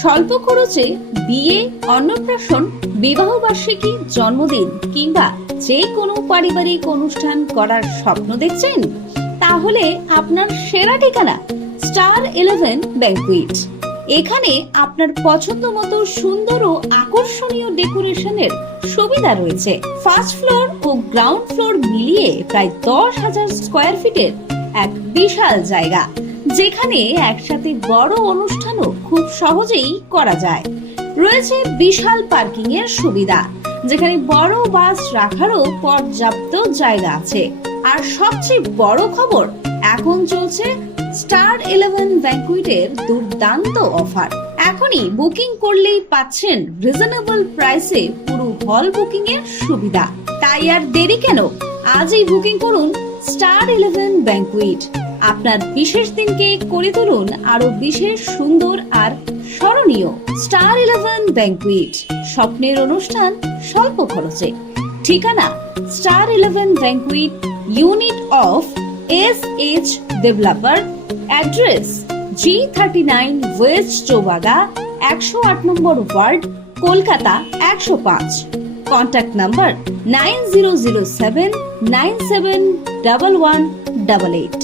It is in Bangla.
স্বল্প খরচে বিয়ে, অন্নপ্রাশন, বিবাহবার্ষিকী, জন্মদিন কিংবা যে কোনো পারিবারিক অনুষ্ঠান করার স্বপ্ন দেখছেন? তাহলে আপনার সেরা ঠিকানা স্টার 11 ব্যাংকুয়েট। এখানে আপনার পছন্দ মতো সুন্দর ও আকর্ষণীয় ডেকোরেশনের সুবিধা রয়েছে। ফার্স্ট ফ্লোর ও গ্রাউন্ড ফ্লোর মিলিয়ে প্রায় 10,000 স্কোয়ার ফিটের এক বিশাল জায়গা, যেখানে একসাথে বড় অনুষ্ঠানও খুব সহজেই করা যায়। রয়েছে বিশাল পার্কিং এর সুবিধা, যেখানে বড় বাস রাখারও পর্যাপ্ত জায়গা আছে। আর সবচেয়ে বড় খবর, এখন চলছে স্টার 11 ব্যাংকুয়েটের দুর্দান্ত অফার। এখনই বুকিং করলেই পাচ্ছেন রিজনেবল প্রাইসে পুরো হল বুকিং এর সুবিধা। তাই আর দেরি কেন, আজই বুকিং করুন স্টার 11 ব্যাংকুয়েট। আপনার বিশেষ দিনকে করে তুলুন আরো বিশেষ, সুন্দর আর স্মরণীয়। স্টার 11 ব্যাংকুয়েট, স্বপ্নের অনুষ্ঠান স্বল্প খরচে। ঠিকানা star 11 banquet, unit of SH developer. Address G39 west Chowbaga, 108 number ward, Kolkata 105। Contact number 9007971188।